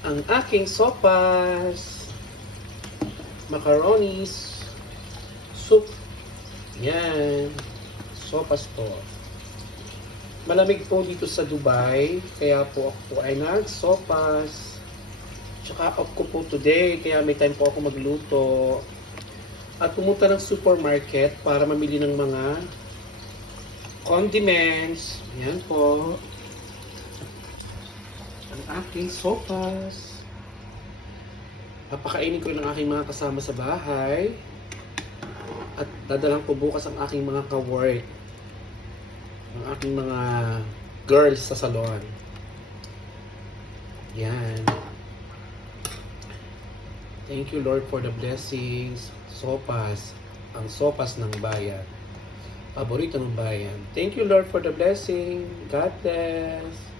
ang aking sopas, macaronis, soup. Yan. Sopas po. Malamig po dito sa Dubai, kaya po ako ay nag-sopas. Tsaka off ko po today, kaya may time po ako magluto. At pumunta ng supermarket para mamili ng mga condiments. Yan po. Ang aking sopas. Papakainin ko ng aking mga kasama sa bahay. At dadalang ko bukas ang aking mga ka-work. Ang aking mga girls sa salon. Yan. Thank you Lord for the blessings. Sopas. Ang sopas ng bayan. Paborito ng bayan. Thank you Lord for the blessing. God bless.